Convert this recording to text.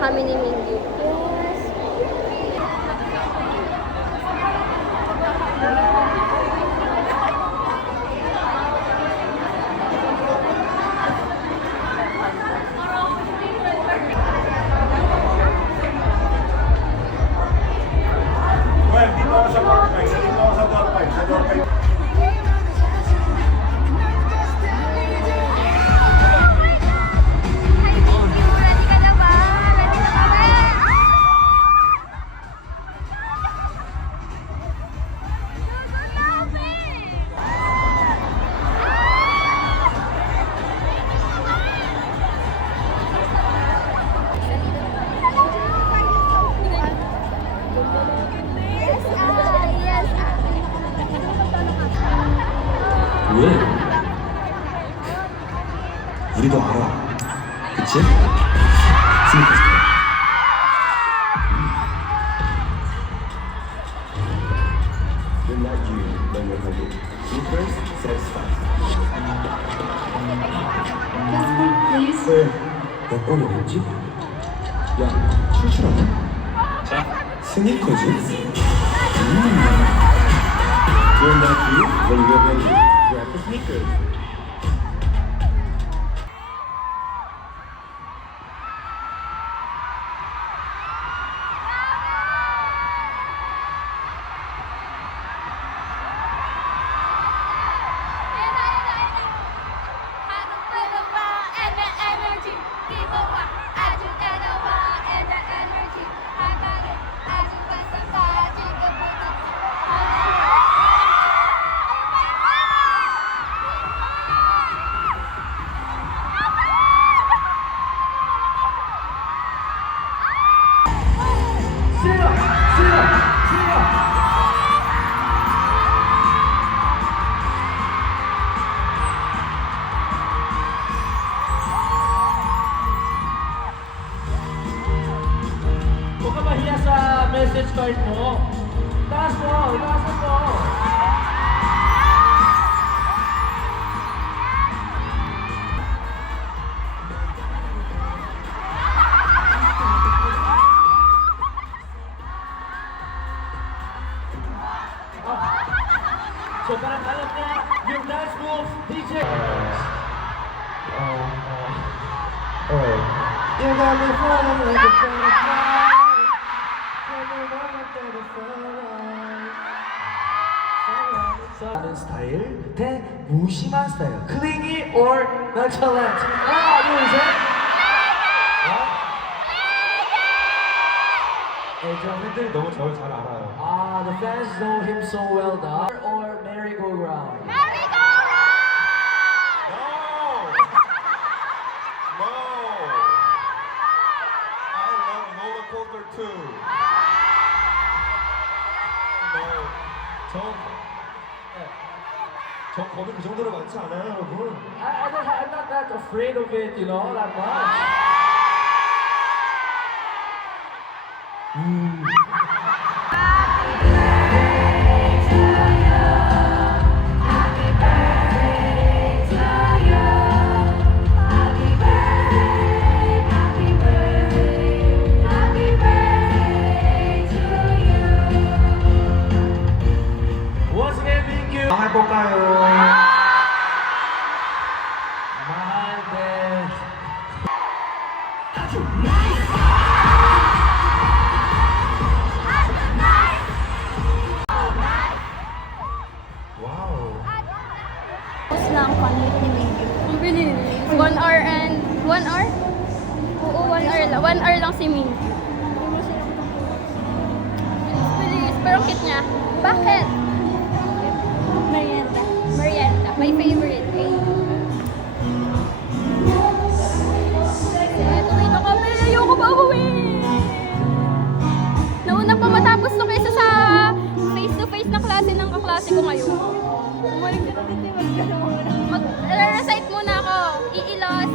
kami ni Mingyu. Yes. Well, dito ako sa door 5. Dito ako sa door 5. Sa door 5. 왜? 우리도 알아. 그치? 스니커스. You're not you when you're hungry. Sneakers satisfies. 왜? 몇 번을 했지? 야, 출출하네? 자, 스니커즈? You're not you when you're hungry. Grab the sneakers. Huwag ka mahiya sa message card mo. Itaas mo, itaasan mo. So parang alam niya yung dance moves, DJ. You got me falling like a butterfly. 하는 스타일 대 무심한 스타일. Clingy or nonchalant. 하나, 둘, 셋. 저 팬들이 너무 저를 잘 알아요. 아, the fans know him so well now. Or merry-go-round. No! No! I love roller coaster too. No. 저 겁이 그 정도로 많지 않아요, 여러분. I'm not that afraid of it, you know, that much. Once again, thank you. 해볼까요? My bad. 와우. Tapos lang kami ni Mingyu. Ang bilis. 1 hour and... 1 hour? Oo, 1 hour lang. 1 hour lang si Mingyu. Bilis. Pero ang cute niya. Bakit? Merienda. Merienda. My favorite. Tuloy na kami. Ayoko pa uwi. Nauna pa matapos to kaysa sa face-to-face na klase ng kaklase ko ngayon. Recite muna ako. Iilos,